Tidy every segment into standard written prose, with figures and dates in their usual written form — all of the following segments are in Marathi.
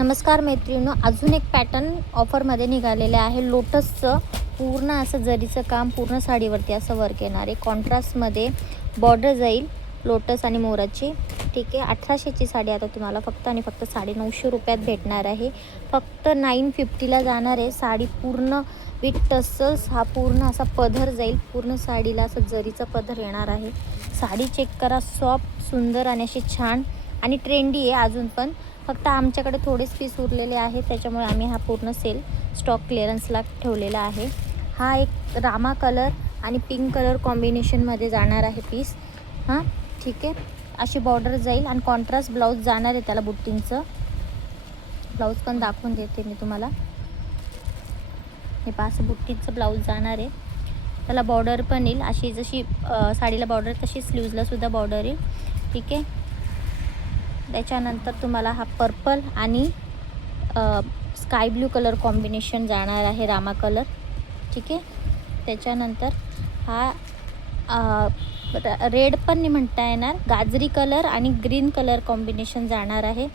नमस्कार मैत्रिणींनो, अजून एक पॅटर्न ऑफरमध्ये आहे आहे. लोटसचं पूर्ण असं जरीचं काम, पूर्ण साडीवरती असं वर्क येणार आहे. कॉन्ट्रास्टमध्ये बॉर्डर जाईल लोटस आणि मोराची. ठीक आहे, 1800ची साडी आता तुम्हाला फक्त आणि फक्त 950 रुपयात भेटणार आहे. फक्त 950ला जाणार आहे. साडी पूर्ण विथ टसल्स, हा पूर्ण असा पदर जाईल. पूर्ण साडीला असं जरीचा पदर येणार आहे. साडी चेक करा, सॉफ्ट, सुंदर आणि अशी छान आणि ट्रेंडी आहे. अजून पण फक्त आमच्याकडे थोडेच पीस उरलेले आहेत, त्याच्यामुळे आम्ही हा पूर्ण सेल स्टॉक क्लिअरन्सला ठेवलेला आहे. हा एक रामा कलर आणि पिंक कलर कॉम्बिनेशनमध्ये जाणार आहे पीस. हां, ठीक आहे. अशी बॉर्डर जाईल आणि कॉन्ट्रास्ट ब्लाऊज जाणार आहे त्याला. बुट्टींचं ब्लाऊज पण दाखवून देते मी तुम्हाला. हे पास बुट्टीचं ब्लाऊज जाणार आहे. त्याला बॉर्डर पण येईल अशी, जशी साडीला बॉर्डर तशी स्लीव्जला सुद्धा बॉर्डर येईल. ठीक आहे. त्याच्यानंतर तुम्हाला हा पर्पल आणि स्काय ब्ल्यू कलर कॉम्बिनेशन जाणार आहे, रामा कलर. ठीक आहे. त्याच्यानंतर हा रेड पण नाही म्हणता येणार, गाजरी कलर आणि ग्रीन कलर कॉम्बिनेशन जाणार आहे.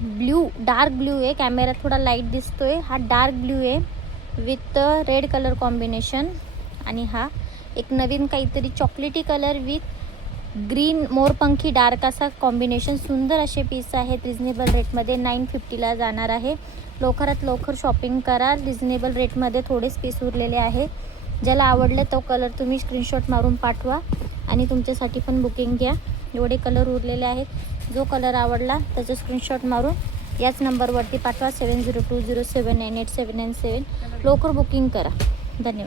ब्ल्यू, डार्क ब्ल्यू आहे, कॅमेरा थोडा लाईट दिसतोय. हा डार्क ब्ल्यू आहे विथ रेड कलर कॉम्बिनेशन. आणि हा एक नवीन काहीतरी चॉकलेटी कलर विथ ग्रीन मोरपंखी डार्क असा कॉम्बिनेशन. सुंदर असे पीस आहेत. रिजनेबल रेटमध्ये 950ला जाणार आहे. लवकरात लवकर शॉपिंग करा. रिजनेबल रेटमध्ये थोडेच पीस उरलेले आहे. ज्याला आवडले तो कलर तुम्ही स्क्रीनशॉट मारून पाठवा आणि तुमच्यासाठी पण बुकिंग घ्या. एवढे कलर उरलेले आहेत. जो कलर आवडला त्याचं स्क्रीनशॉट मारून याच नंबरवरती पाठवा, 7020798797. लवकर बुकिंग करा. धन्यवाद.